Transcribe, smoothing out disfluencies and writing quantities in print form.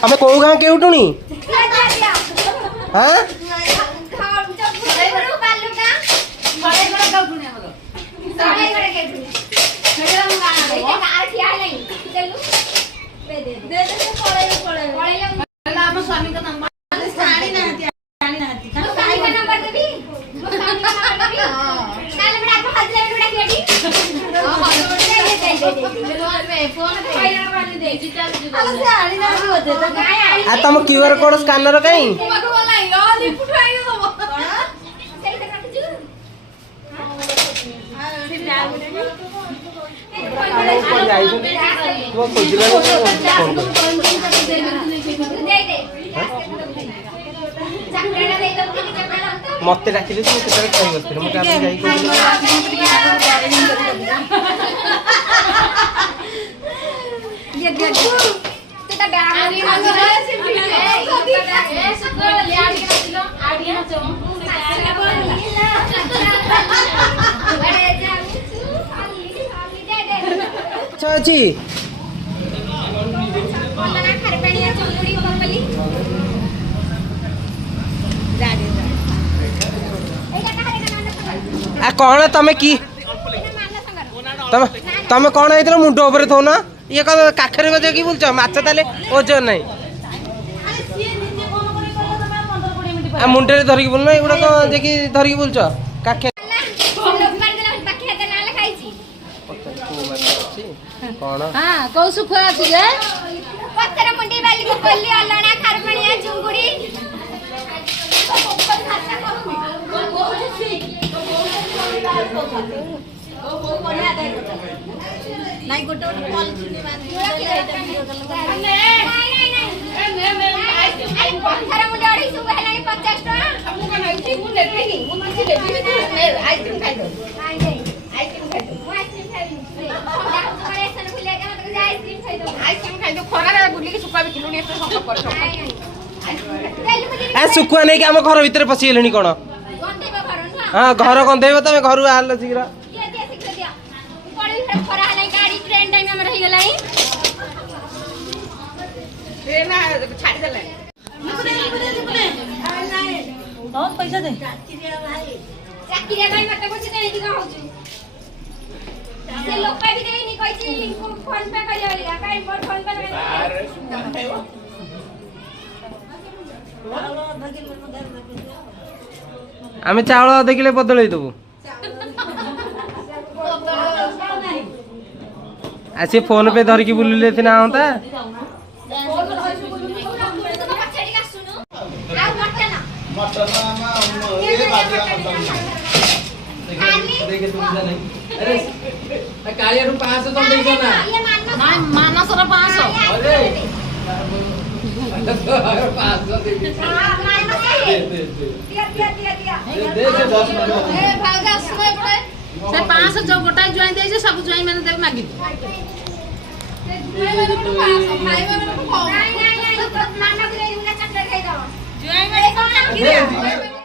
तमे को गां केउटुनी हां तुम क्यूआर कोड स्कैनर कहीं मत डाक अच्छी कौन तमें कि तमें कौन है मुंड उपर थो ना ये काखरे बजे कि बोलछ माछ ताले ओजन नहीं मुंडे धरिक बोल ना एगुड़ा देखी धरिक बोलछ काखे कौन हां को सुख अछि गे पत्थर मुंडी वाली को बोली अलना खारपणिया चुंगुड़ी नहीं गोटे गोटे पॉलिथिन पत्थर मुंडी अड़ी सुबह हेलानी 50 टका हमु कोन आइछि मु लेबे नि मु मछि लेबे आइसक्रीम खाइ दो आइसक्रीम खाइ दो आइसक्रीम खाइ दो तुम्हारे सन भूले के मतलब आइसक्रीम खाइ दो खरा रे बुली के सुका भी किलो ने एते संकट कर ए सुकुआ नै के हम घर भीतर पसी गेलनी कोन गंधेबा घर न हां घर गंधेबा तमे घरु आल शीघ्र खरा नै गाड़ी ट्रेन टाइम में रही गेलाई ट्रेन छाड़ी देले बहुत पैसा दे चाकरी भाई मत कुछ नहीं दिखा हो से लोग पे भी देई नहीं कहछि फोन पे करिया वाला काई मोर फोन पे आमे चावल देखिले बदलई देबो ऐसे फोन पे धर की बुलले थे ना होता कालिया 500 तुम देखो ना मानस रा 500 अरे 500 दे दे 10 ए भागा सुने पड़े से 500 जो गोटा ज्वाइन दे सब ज्वाइन मैंने देव मांगी ज्वाइन मैंने को 500 भाई मैंने को नहीं मानक रे इनका चक्कर खाई दो ज्वाइन मैंने को मांगी